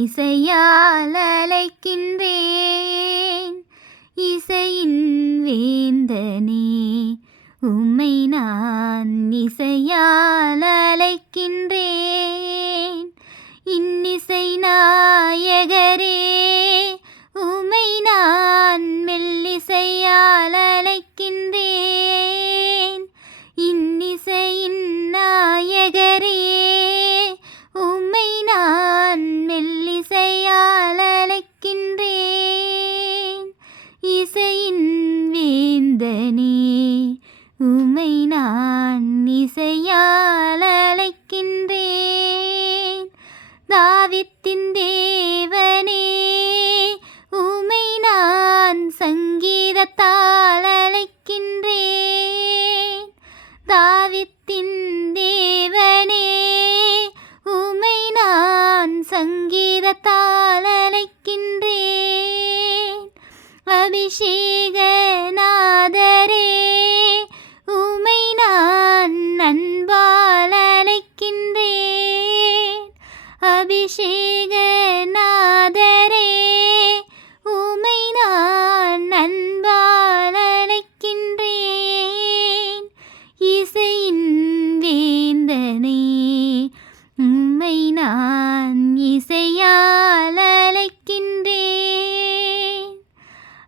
இசையால் அழைக்கின்றேன். இசையின் வேந்தனே உம்மை நான் இசையால் அழைக்கின்றேன். இன்னிசை நாயகரே உம்மை நான் மெல்லிசையால் அழைக்கின்றேன். இன்னிசையின் நாயகரே உம்மை நான் மெல்லிசையால் அழைக்கின்றேன். இசையின் வேந்தனே உம்மை நான் இசையால் அழைக்கின்றேன். தாவீதின் தேவனே உம்மை நான் சங்கீதத்தால் அழைக்கின்றேன். தாவீதின் தேவனே உம்மை நான் சங்கீதத்தால் அழைக்கின்றேன். அபிஷேக நாதரே உம்மை நான் அன்பால் அழைக்கின்றேன். அபிஷேக நாதரே உம்மை நான் அன்பால் அழைக்கின்றேன். இசையின் வேந்தனே உம்மை நான் இசையால் அழைக்கின்றேன்.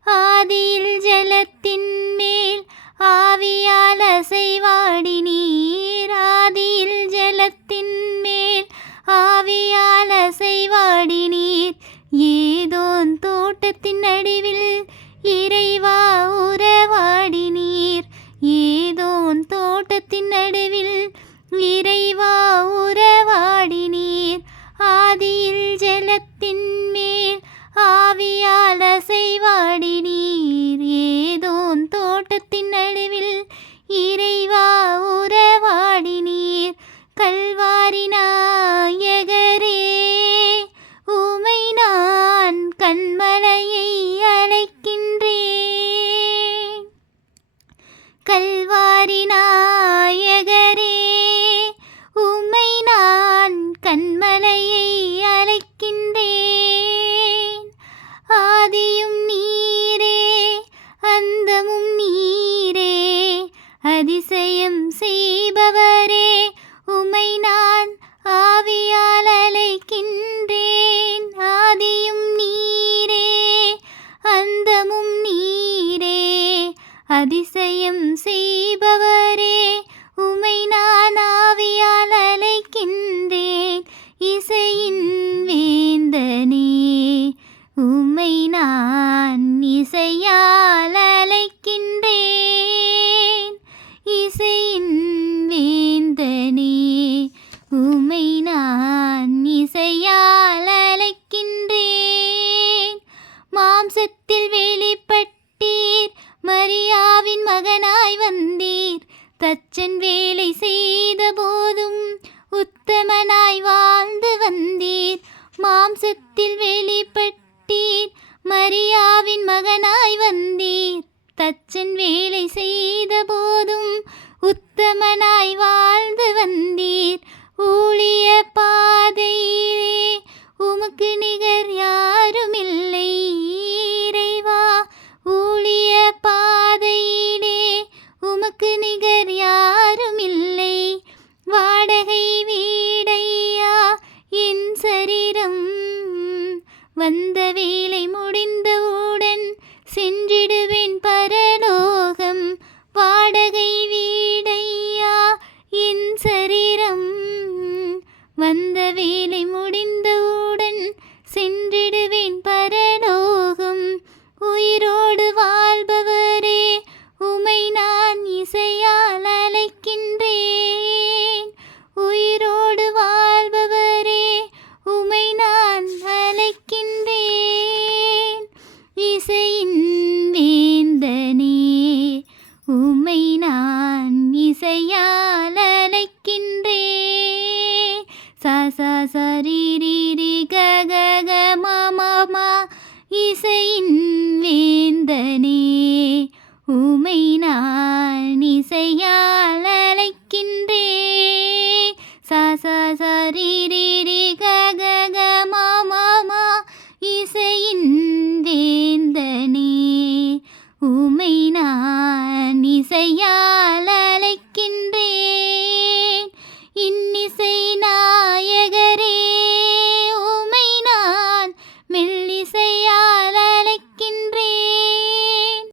ஆதியில் ஜலத்தின் மேல் ஆவியால் அசைவாடினீர். ஆதியில் ஜலத்தின் மேல் ஆவியால் அசைவாடினீர். ஏதோன் தோட்டத்தின் நடுவில் இறைவா உறவாடினீர். ஏதோன் தோட்டத்தின் நடுவில் இறைவா உறவாடினீர். ஆதியில் ஜலத்தின் மேல் ஆவியால் அசைவாடினீர். ஏதோன் தோட்டத்தின் நடுவில் இறைவா உறவாடினீர். கல்வாரி நாயகரே உம்மை நான் கன்மலையை அழைக்கின்றேன். கல்வாரி நாயகரே உம்மை நான் கன்மலையை அழைக்கின்றேன். ஆதியும் நீரே அந்தமும் நீரே அதிசயம் செய்பவரே உம்மை நான் ஆவியால் அழைக்கின்றேன். ஆதியும் நீரே அந்தமும் நீரே அதிசயம் செய்பவரே உம்மை நான் ஆவியால் அழைக்கின்றேன். இசையின் வேந்தனே உம்மை நான் இசையால் அழைக்கின்றேன். இசையின் வேந்தனே உம்மை நான் இசையால் அழைக்கின்றேன். மாம்சத்தில் வெளிப்பட்டீர், மரியாவின் மகனாய் வந்தீர். தச்சன் வேலை செய்த போதும் உத்தமனாய் வாழ்ந்து வந்தீர். மாம்சத்தில் வெளிப்பட்டீர், மரியாவின் மகனாய் வந்தீர். தச்சன் வேலை செய்த போதும் உத்தமனாய் வாழ்ந்து வந்தீர். ஊழிய பாதையிலே உமக்கு நிகர் யாருமில்லை இறைவா. ஊழிய பாதையிலே உமக்கு நிகர் யாருமில்லை. வாடகை வீடையா என் சரீரம். வந்த வேலை முடிந்தவுடன் சென்றிடுவேன் பரலோகம். வாடகை வீடையா என் சரீரம். வந்த வேலை முடிந்தவுடன் சென்றிடுவேன் பரலோகம். உயிரோடு வாழ்பவரே உம்மை நான் இசையால் அழைக்கின்றேன். உயிரோடு வாழ்பவரே உம்மை நான் அழைக்கின்றேன். இசையின் வேந்தனே உம்மை நான் இசையால் அழைக்கின்றேன்.